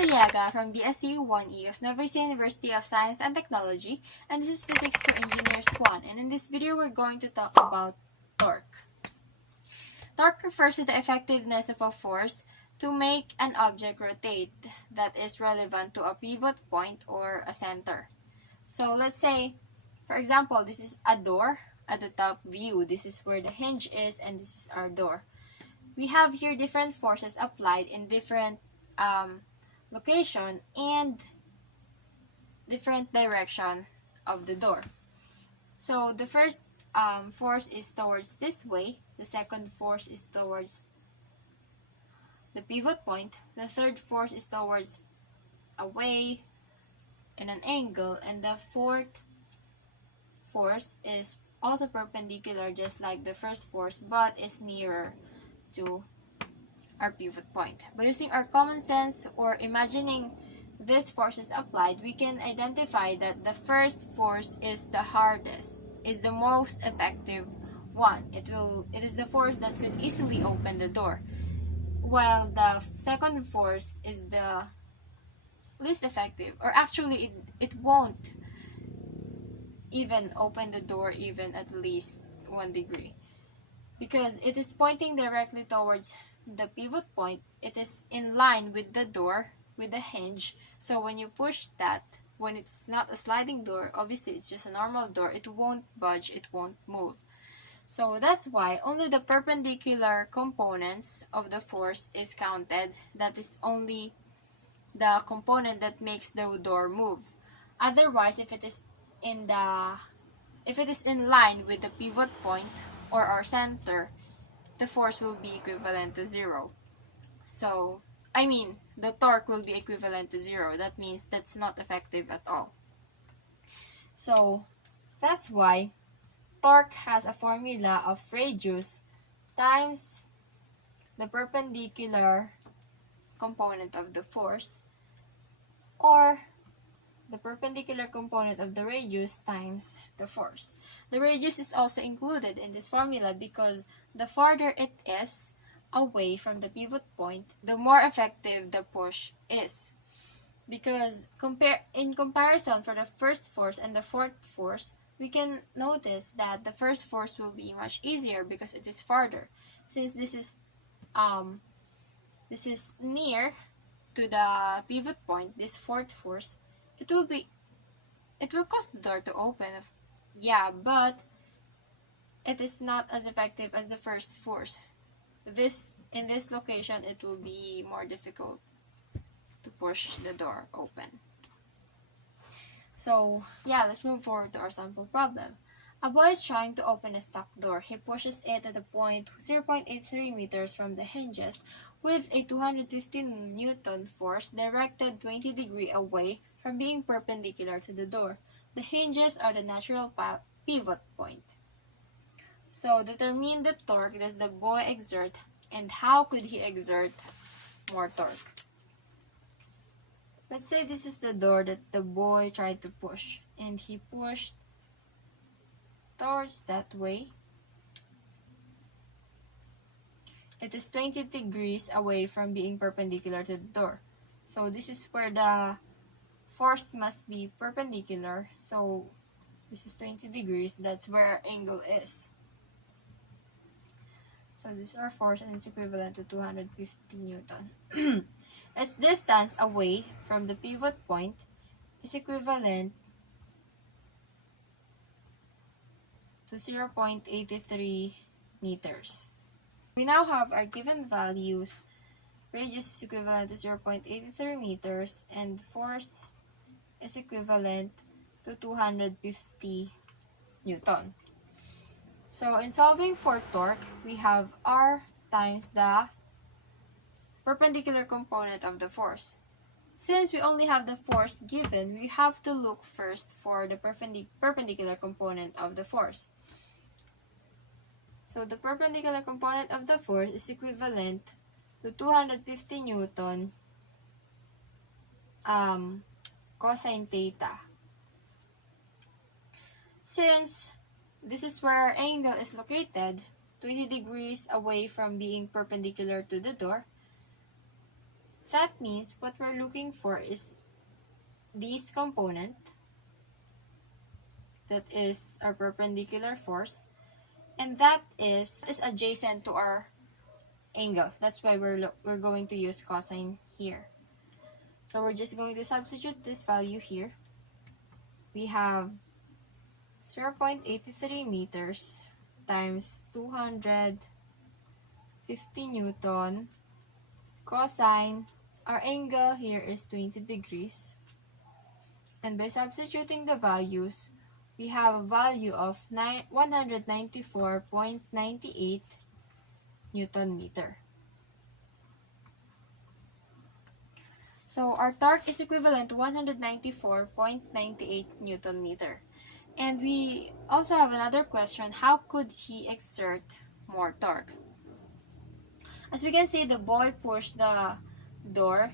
Pajarillaga from BSCE 1E of Nueva University of Science and Technology, and this is Physics for Engineers 1, and in this video we're going to talk about torque. Torque refers to the effectiveness of a force to make an object rotate that is relevant to a pivot point or a center. So let's say, for example, this is a door at the top view. This is where the hinge is, and this is our door. We have here different forces applied in different location and different direction of the door. So the first force is towards this way, the second force is towards the pivot point, the third force is towards away in an angle, and the fourth force is also perpendicular just like the first force but is nearer to our pivot point. By using our common sense or imagining these forces applied, we can identify that the first force is the hardest, is the most effective one. It is the force that could easily open the door, while the second force is the least effective, or actually it won't even open the door even at least 1 degree, because it is pointing directly towards the pivot point. It is in line with the door, with the hinge, so when you push that, when it's not a sliding door, obviously it's just a normal door, it won't budge, it won't move. So that's why only the perpendicular components of the force is counted. That is only the component that makes the door move. Otherwise, if it is in line with the pivot point or our center, the force will be equivalent to 0. So, the torque will be equivalent to 0. That means that's not effective at all. So, that's why torque has a formula of radius times the perpendicular component of the force, or the perpendicular component of the radius times the force. The radius is also included in this formula because the farther it is away from the pivot point, the more effective the push is. Because in comparison for the first force and the fourth force, we can notice that the first force will be much easier because it is farther. Since this is near to the pivot point, this fourth force, it will cause the door to open. Yeah, but it is not as effective as the first force. In this location, it will be more difficult to push the door open. So yeah, let's move forward to our sample problem. A boy is trying to open a stock door. He pushes it at a point 0.83 meters from the hinges with a 215 Newton force directed 20 degrees away from being perpendicular to the door. The hinges are the natural pivot point. So determine the torque does the boy exert, and how could he exert more torque. Let's say this is the door that the boy tried to push, and he pushed towards that way. It is 20 degrees away from being perpendicular to the door. So this is where the force must be perpendicular. So this is 20 degrees. That's where our angle is. So this is our force, and it's equivalent to 250 Newton. Its distance away from the pivot point is equivalent to 0.83 meters. We now have our given values. Radius is equivalent to 0.83 meters, and force is equivalent to 250 Newton. So in solving for torque, we have R times the perpendicular component of the force. Since we only have the force given, we have to look first for the perpendicular component of the force. So the perpendicular component of the force is equivalent to 250 Newton cosine theta. Since this is where our angle is located, 20 degrees away from being perpendicular to the door, That means what we're looking for is this component, that is our perpendicular force, and that is adjacent to our angle. That's why we're going to use cosine here. So we're just going to substitute this value here. We have 0.83 meters times 250 Newton cosine. Our angle here is 20 degrees. And by substituting the values, we have a value of 194.98 Newton meter. So our torque is equivalent to 194.98 Newton meter. And we also have another question: how could he exert more torque? As we can see, the boy pushed the door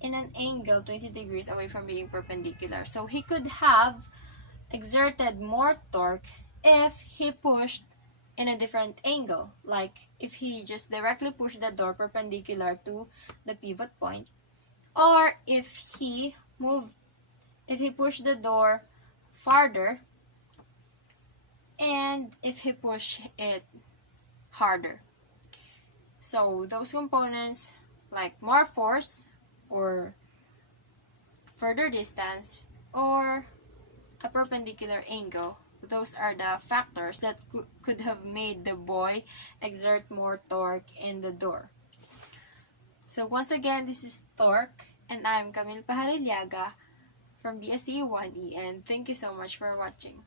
in an angle 20 degrees away from being perpendicular. So he could have exerted more torque if he pushed in a different angle. Like if he just directly pushed the door perpendicular to the pivot point, or if he pushed the door farther, and if he pushed it harder. So those components, like more force or further distance or a perpendicular angle, those are the factors that could have made the boy exert more torque in the door. So once again, this is Torque, and I'm Camille Pajarillaga from BSCE 1E, and thank you so much for watching.